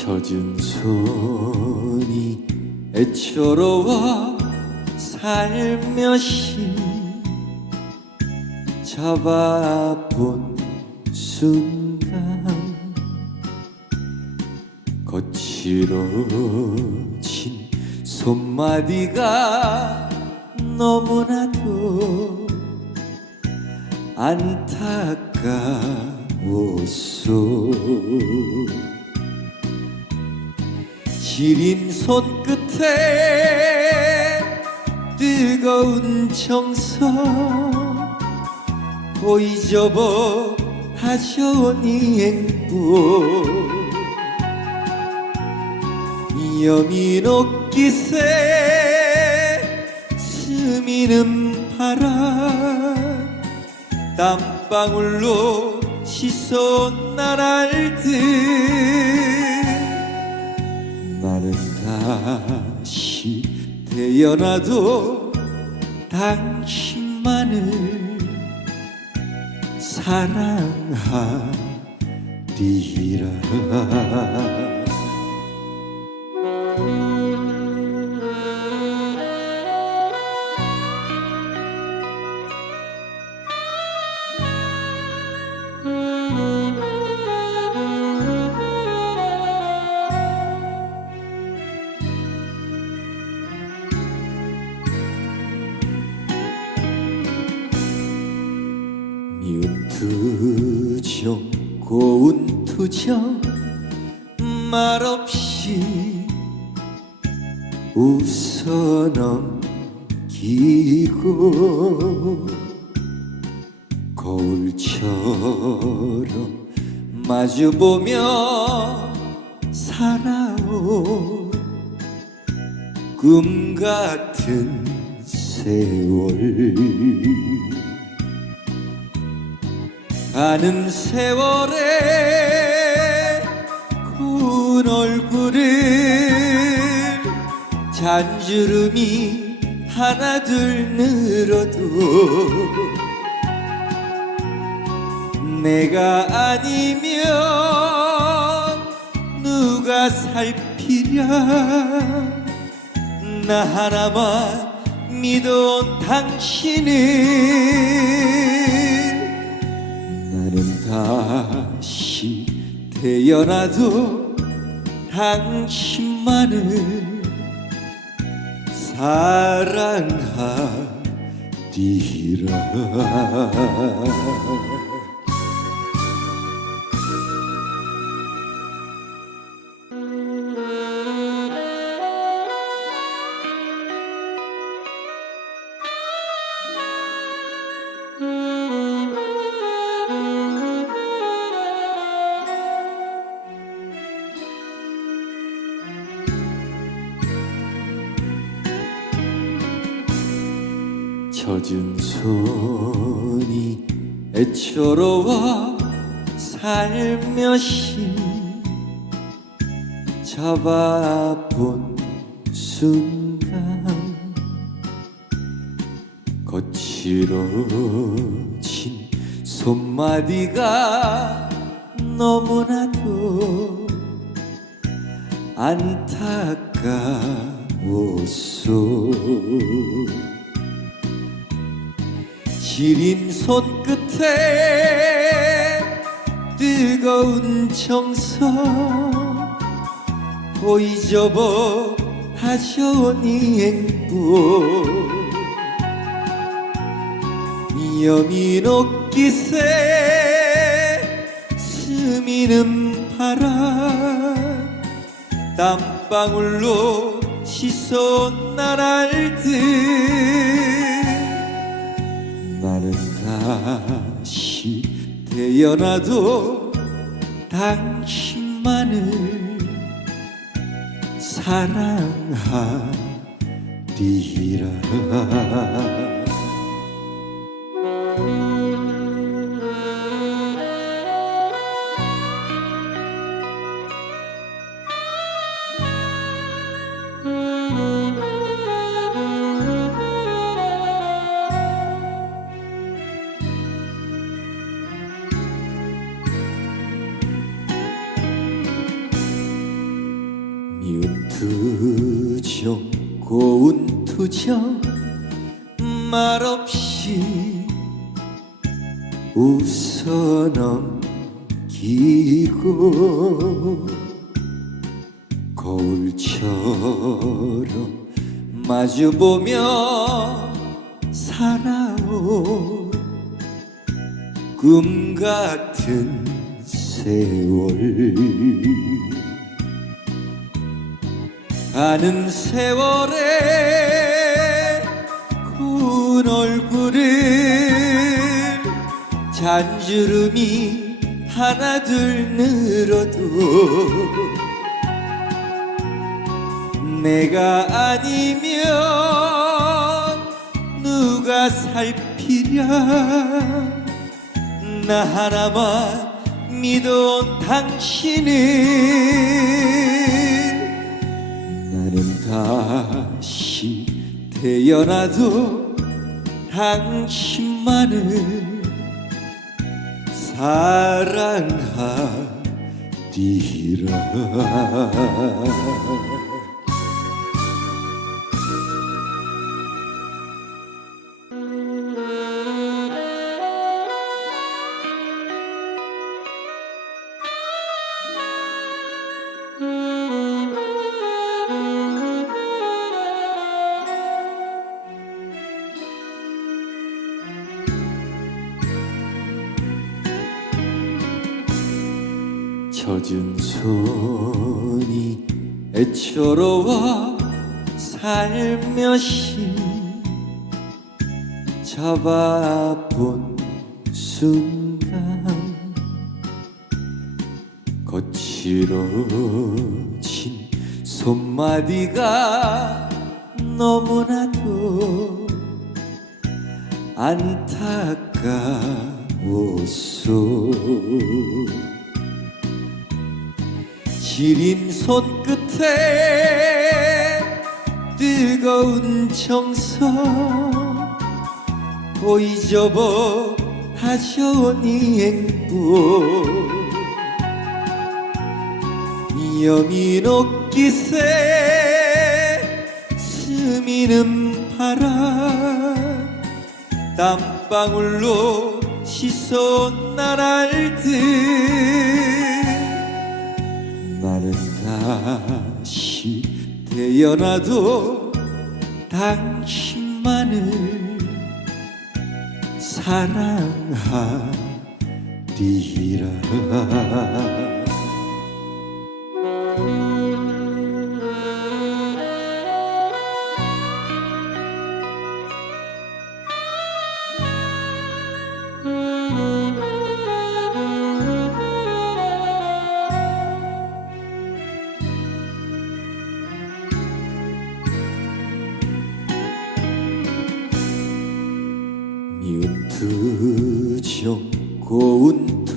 젖은 손이 애처로워 살며시 잡아본 순간 거칠어진 손마디가 너무나도 안타까웠소 시린 손끝에 뜨거운 정서 보이저버 하셔온 이 행복 여민 옷깃에 스미는 바람 땀방울로 씻어온 날 알듯 나는 다시 태어나도 당신만을 사랑하리라 고운 투정 말없이 웃어 넘기고 거울처럼 마주보며 살아온 꿈 같은 세월 가는 세월에 군 얼굴을 잔주름이 하나둘 늘어도 내가 아니면 누가 살피랴? 나 하나만 믿어온 당신을 다시 태어나도 당신만을 사랑하리라 젖은 손이 애처로워 살며시 잡아본 순간 거칠어진 손마디가 너무나도 안타까웠소 시린 손끝에 뜨거운 정서 보이저버 하셔온 이 행복. 여민 옷깃에 스미는 바람 땀방울로 씻어온 날 알듯 나는 다시 태어나도 당신만을 사랑하리라 미운투정 고운투정 말없이 웃어 넘기고 거울처럼 마주보며 살아온 꿈 같은 세월 가는 세월에 군 얼굴을 잔주름이 하나둘 늘어도 내가 아니면 누가 살피랴? 나 하나만 믿어온 당신을 다시 태어나도 당신만을 사랑하리라 젖은 손이 애처로워 살며시 잡아본 순간 거칠어진 손마디가 너무나도 안타까웠소 시린 손끝에 뜨거운 정성 다셔온 이 행복. 여민 옷깃에 스미는 바람 땀방울로 씻어온 날 알듯 나는 다시 태어나도 당신만을 사랑하리라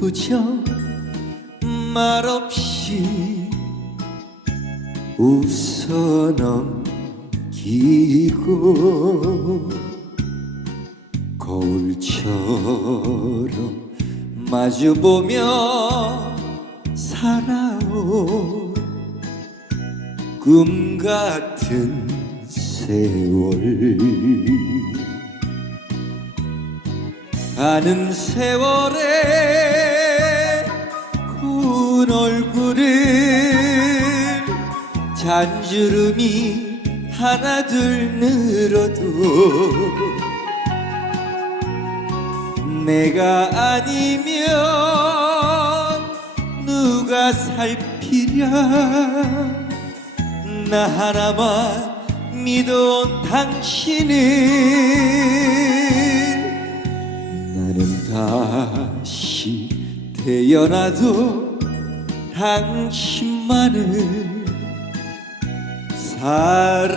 투정 말없이 웃어 넘기고 거울처럼 마주보며 살아온 꿈 같은 세월. 가는 세월에 군 얼굴을 잔주름이 하나둘 늘어도 내가 아니면 누가 살피랴? 나 하나만 믿어온 당신을 나는 다시 태어나도 당신만을 사랑하리라